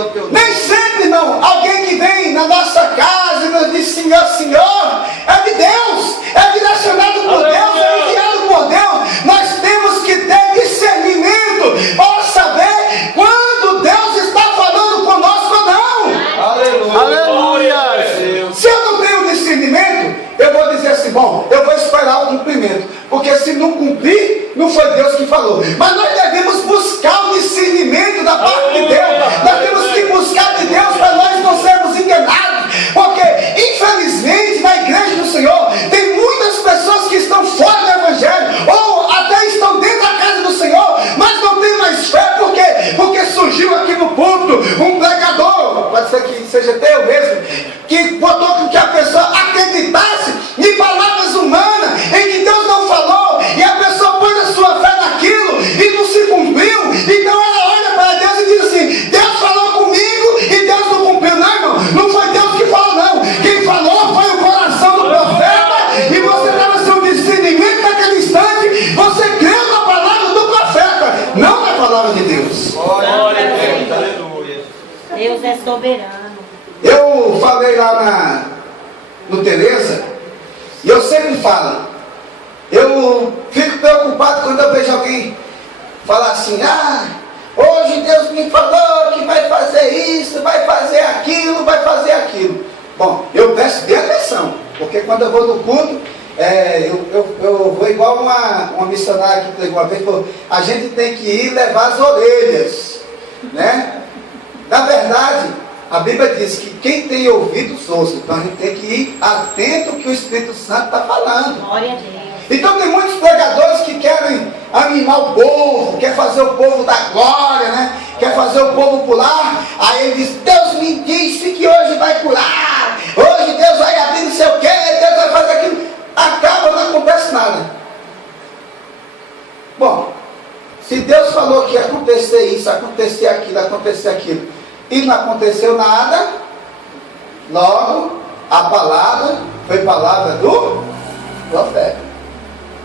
o teu nome. Nem sempre, irmão, alguém que vem na nossa casa e nos diz Senhor, Senhor, é de Deus, é direcionado por Deus, é enviado por Deus. Nós temos que ter discernimento para saber quando Deus está falando conosco ou não. Aleluia. Aleluia. Se eu não tenho discernimento, eu vou dizer assim, bom, eu vou esperar o cumprimento, porque se não cumprir, não foi Deus que falou. Mas nós devemos buscar o discernimento da parte de Deus. Nós temos que buscar de Deus para nós não sermos enganados, porque infelizmente na igreja do Senhor tem muitas pessoas que estão fora do evangelho, ou até estão dentro da casa do Senhor, mas não tem mais fé. Por quê? Porque surgiu aqui no púlpito um pregador, pode ser que seja até eu mesmo, que botou com que a pessoa acreditasse em palavras humanas, em que Deus não falou, e a pessoa pôs a sua fé naquilo e não se cumpriu. Então ela olha para Deus e diz assim, Deus falou comigo e Deus não cumpriu. Não, irmão, não foi Deus que falou, não. Quem falou foi o coração do profeta, e você estava sem o discernimento naquele instante. Você creu na palavra do profeta, não na palavra de Deus. Glória a Deus. Aleluia. Deus é soberano. Eu falei lá no Tereza, e eu sempre falo, eu fico preocupado quando eu vejo alguém falar assim, hoje Deus me falou que vai fazer isso, vai fazer aquilo, vai fazer aquilo. Bom, eu peço bem atenção, porque quando eu vou no culto, eu vou igual uma missionária que pregou uma vez, falou, a gente tem que ir levar as orelhas, né? Na verdade, a Bíblia diz que quem tem ouvidos ouça, então a gente tem que ir atento ao que o Espírito Santo está falando. Glória a Deus. Então tem muitos pregadores que querem animar o povo, quer fazer o povo dar glória, né? Quer fazer o povo pular. Aí ele diz, Deus me disse que hoje vai pular, hoje Deus vai abrir não sei o que, Deus vai fazer aquilo. Acaba, não acontece nada. Bom, se Deus falou que ia acontecer isso, acontecer aquilo, e não aconteceu nada, logo a palavra foi palavra do profeta,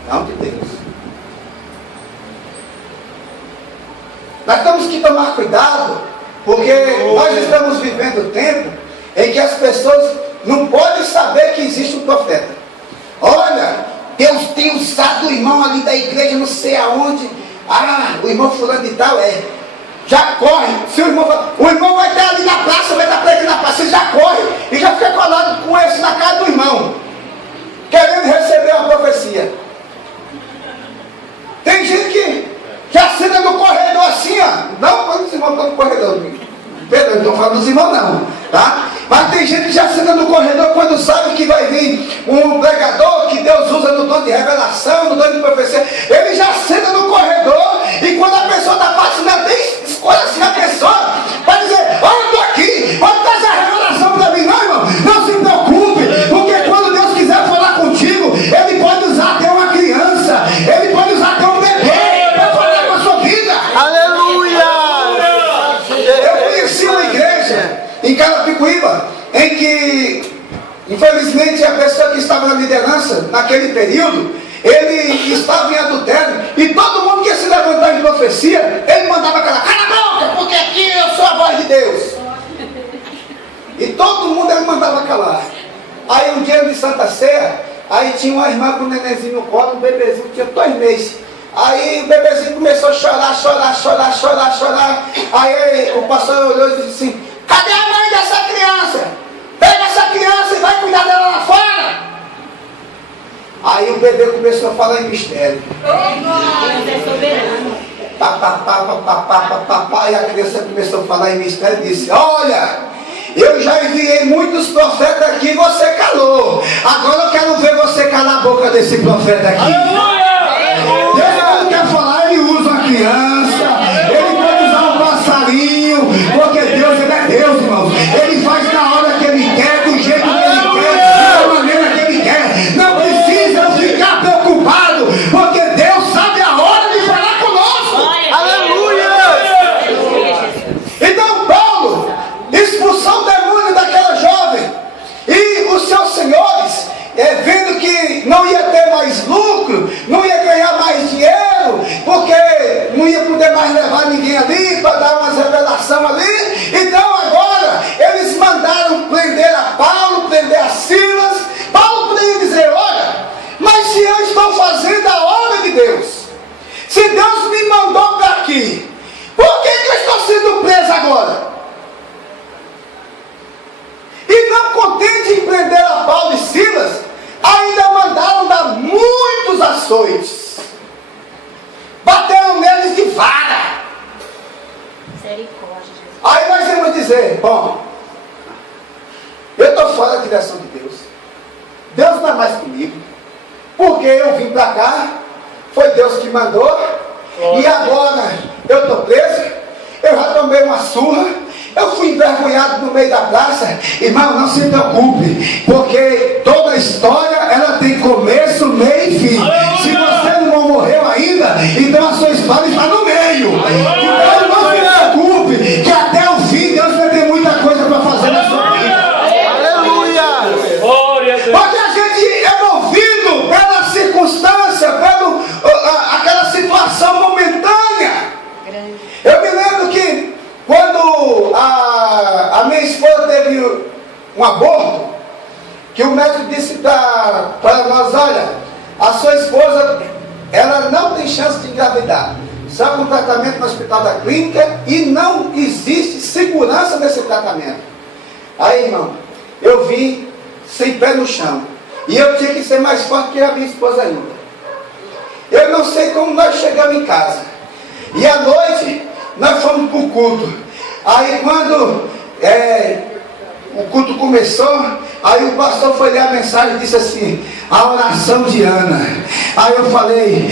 não de Deus. Nós temos que tomar cuidado, porque nós estamos vivendo tempo em que as pessoas não podem saber que existe um profeta. Olha, Deus tem usado o irmão ali da igreja, não sei aonde. O irmão fulano de tal já corre. Se o irmão vai estar ali na praça, vai estar pregando na praça, ele já corre e já fica colado com esse na cara do irmão, querendo receber uma profecia. Tem gente que já senta no corredor assim, não quando os irmãos estão no corredor, Pedro, não estou falando dos irmãos não, tá? Mas tem gente que já senta no corredor quando sabe que vai vir um pregador que Deus usa no dom de revelação, no dom de profecia. Ele já senta no corredor e quando a pessoa está passando, até escolhe assim a pessoa para dizer, olha, eu estou aqui, pode trazer a revelação para mim. Não, irmão, não se preocupe, porque quando Deus quiser falar contigo, Ele pode usar até uma criança, Ele pode usar até um bebê para falar com a sua vida. Aleluia. Eu conheci uma igreja em Carapicuíba, em que, infelizmente, a pessoa que estava na liderança, naquele período, ele estava em adultério, e todo mundo que ia se levantar em profecia, ele mandava aquela, cala a boca, porque aqui eu sou a voz de Deus. E todo mundo ele mandava calar. Aí um dia de Santa Ceia, aí tinha uma irmã com um nenenzinho no colo, um bebezinho, tinha 2 meses. Aí o bebezinho começou a chorar. Aí o pastor olhou e disse assim, cadê a mãe dessa criança? Pega essa criança e vai cuidar dela lá fora. Aí o bebê começou a falar em mistério. Deus é soberano. E a criança começou a falar em mistério e disse, olha, eu já enviei muitos profetas aqui e você calou. Agora eu quero ver você calar a boca desse profeta aqui. Deus, quando quer falar, ele usa uma criança, ele pode usar um passarinho, porque Deus, ele é Deus, irmãos. Ele faz na hora que ele quer, do jeito que ele quer, da maneira que ele quer. Não precisa ficar preocupado, porque Deus sabe a hora de falar conosco. Aleluia. Então Paulo expulsou o demônio daquela jovem, e os seus senhores, vendo que não ia ter mais lucro, não ia ganhar mais dinheiro, porque não ia poder mais levar ninguém ali para dar umas revelações ali, então porque eu vim para cá, foi Deus que mandou, e agora eu estou preso, eu já tomei uma surra, eu fui envergonhado no meio da praça. Irmão, não se preocupe, porque toda história ela tem começo, meio e fim. Se você não morreu ainda, então a sua história está no meio. Então não se preocupe, que até o fim Deus vai ter muita coisa para fazer na sua vida. Aleluia. Porque a gente é movido pela circunstância, aquela situação momentânea. Eu me lembro que quando a minha esposa teve um aborto, que o médico disse para nós: olha, a sua esposa, ela não tem chance de engravidar, só com tratamento no hospital da clínica, e não existe segurança nesse tratamento. Aí, irmão, eu vim sem pé no chão, e eu tinha que ser mais forte que a minha esposa ainda. Eu não sei como nós chegamos em casa, e à noite nós fomos para o culto. Aí quando o culto começou, aí o pastor foi ler a mensagem e disse assim: a oração de Ana. Aí eu falei: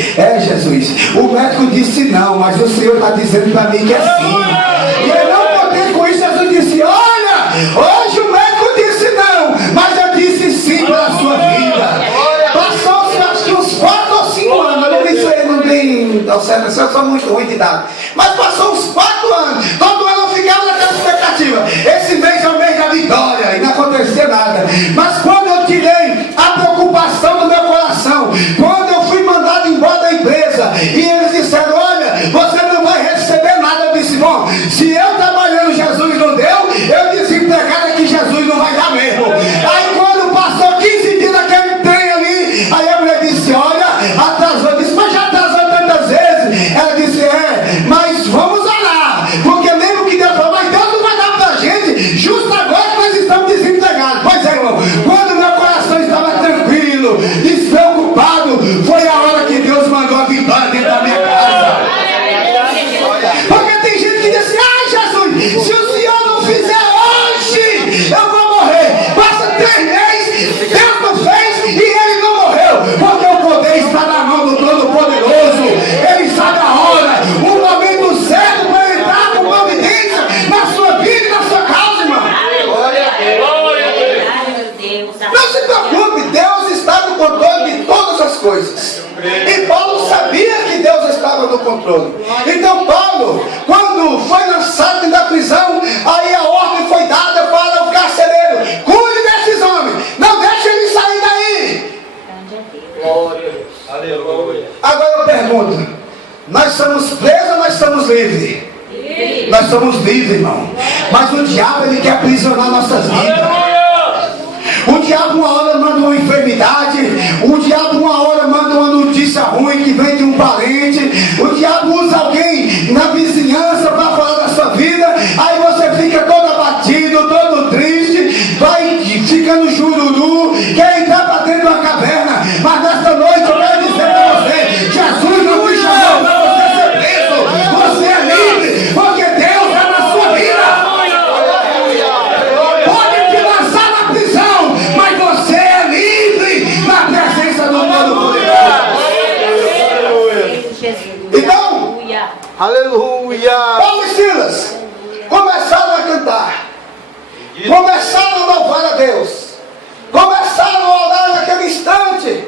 Jesus, o médico disse não, mas o Senhor está dizendo para mim que é sim. E eu não contei com isso. Jesus disse: olha, hoje o médico disse não, mas eu disse sim para a sua vida. Passou-se acho que uns 4 ou 5 anos, eu não vi se ele não tem, eu sou muito ruim de dar, mas passou uns 4 anos, todo ano eu ficava naquela expectativa: esse mês é o mês da vitória, e não acontecia nada. Mas quando eu tirei a preocupação do meu coração, quando eu fui mandado embora da empresa, e eles disseram: olha, você não vai receber nada, eu disse: bom, se eu trabalhando Jesus não deu, eu desempregado aqui, Jesus não vai dar mesmo. Aí quando passou 15 dias naquele trem ali, aí a mulher disse: olha, atrasou. Eu disse: mas já atrasou tantas vezes. Ela disse: mas vamos orar, porque mesmo que Deus falou, mas Deus não vai dar pra gente, justo agora que nós estamos desempregados. Pois é, irmão, quando meu coração estava tranquilo, despreocupado, foi a hora que Deus mandou a vitória dentro da minha casa. Porque tem gente que diz assim: Jesus, se o Senhor não fizer hoje, eu vou morrer. Passa 3 meses, Deus não fez e ele não morreu, porque o poder está na mão do Todo-Poderoso. Ele sabe a hora, o momento certo para ele entrar com providência na sua vida e na sua causa, irmão. Não se preocupe, Deus está no controle de todas as coisas. E Paulo sabia que Deus estava no controle. Então Paulo, quando foi lançado da prisão, aí a ordem foi dada para o carcereiro: cuide desses homens, não deixe eles sair daí. Aleluia. Agora eu pergunto: nós somos presos ou nós somos livres? Nós somos livres, irmão. Mas o diabo, ele quer aprisionar nossas vidas. O diabo uma hora manda uma enfermidade, o diabo uma hora manda uma notícia ruim que vem de um parente, o diabo usa alguém na vizinhança para falar da sua vida, aí você fica todo abatido, todo triste, vai ficando jururu, quer entrar para dentro de uma caverna. Mas nesta noite eu quero dizer para você: Jesus não te chamou para você ser preso, você é livre, porque Deus é na sua vida. Pode te lançar na prisão, mas você é livre na presença do Todo-Poderoso. Então, Aleluia. Paulo e Silas começaram a cantar, começaram a louvar a Deus, começaram a orar naquele instante,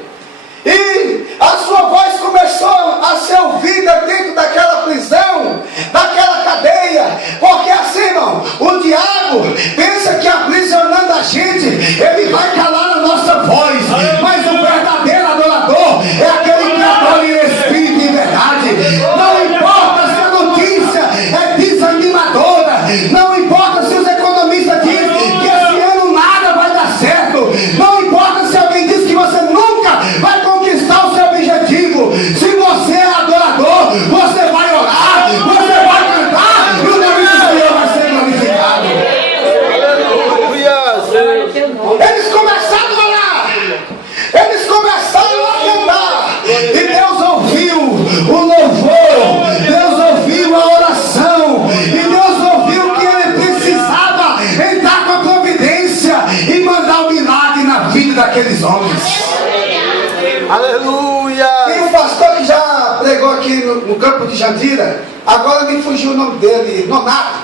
e a sua voz começou a ser ouvida dentro daquela prisão, daquela cadeia. Porque assim, irmão, o diabo pensa que aprisionando a gente, ele vai calar a nossa voz, mas o verdadeiro adorador é aquele que adora em espírito e em verdade. Não importa se a notícia é desanimadora, não importa se os economistas dizem que esse ano nada vai dar certo, não importa se alguém diz que você nunca Aleluia. Tem um pastor que já pregou aqui no campo de Jandira, agora me fugiu o nome dele, Nonato,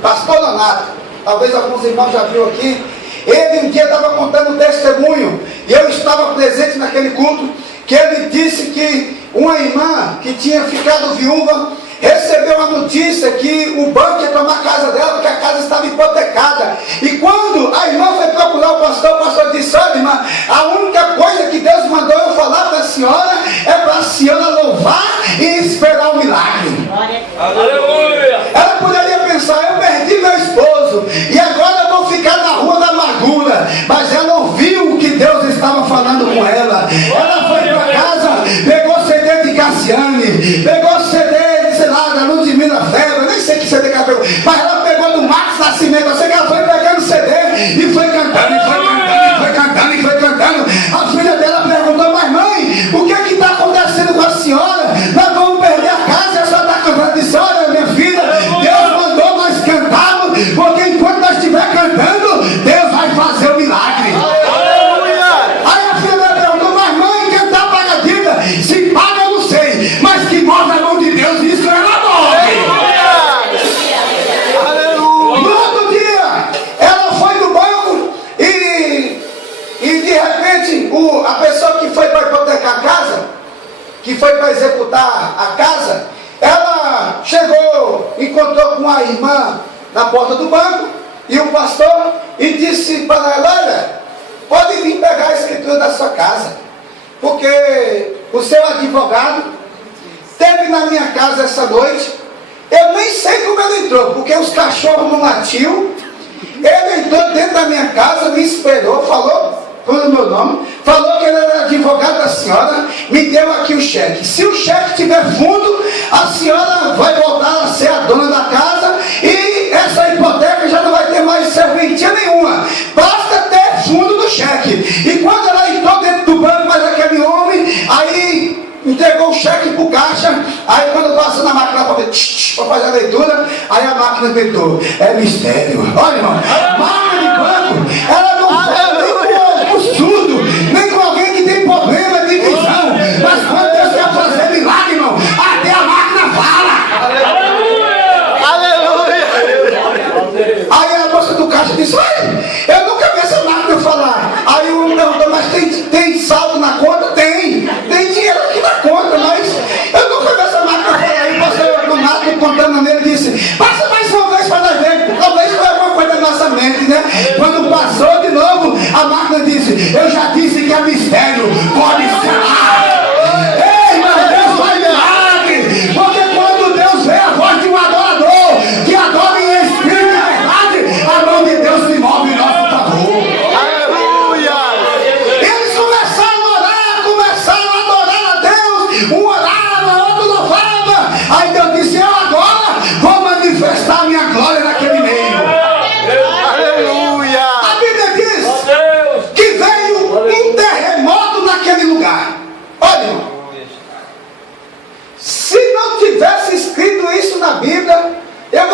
pastor Nonato, talvez alguns irmãos já viram aqui. Ele um dia estava contando um testemunho, e eu estava presente naquele culto, que ele disse que uma irmã que tinha ficado viúva, recebeu a notícia que o banco ia tomar a casa dela, que a casa estava hipotecada. E quando a irmã foi procurar o pastor disse: olha, irmã, a única coisa que Deus mandou eu falar para a senhora é para a senhora louvar e esperar o milagre. Glória a Deus. Aleluia. Ela poderia pensar: eu perdi meu esposo e agora eu vou ficar na rua da amargura. Mas ela ouviu o que Deus estava falando com ela. Ela foi para casa, pegou CD de Cassiane, pegou CD, sei lá, da Ludmila Febre, nem sei que CD que ela pegou, mas ela pegou do Max Nascimento. Eu sei que ela foi pegando CD e foi cantando, e foi cantando, e foi cantando, e foi cantando. A filha dela perguntou: mas mãe, o que está acontecendo com a senhora? Nós vamos perder a casa e a senhora está cantando. Disse: olha, minha filha, Deus mandou nós cantarmos, porque enquanto nós estiver cantando, Deus vai fazer o milagre. Aí a filha dela perguntou: mas mãe, quem está paga a dívida? Se paga eu não sei, mas que move a mão de Deus, isso ela move. No outro dia, ela foi no banco e de repente a pessoa que foi para hipotecar a casa, que foi para executar a casa, ela chegou, encontrou com a irmã na porta do banco e o pastor e disse para ela: olha, pode vir pegar a escritura da sua casa, porque o seu advogado esteve na minha casa essa noite. Eu nem sei como ele entrou, porque os cachorros não latiam. Ele entrou dentro da minha casa, me esperou, falou pelo meu nome, falou que ele era advogado da senhora, me deu aqui o cheque. Se o cheque tiver fundo, a senhora vai voltar a ser a dona da casa e essa hipoteca já não vai ter mais serventia nenhuma. Basta ter fundo do cheque. E quando ela entrou dentro do banco, mas aquele homem, aí entregou o cheque pro caixa, aí quando passou na máquina para fazer a leitura, aí a máquina gritou: é mistério. Olha, irmão, máquina de banco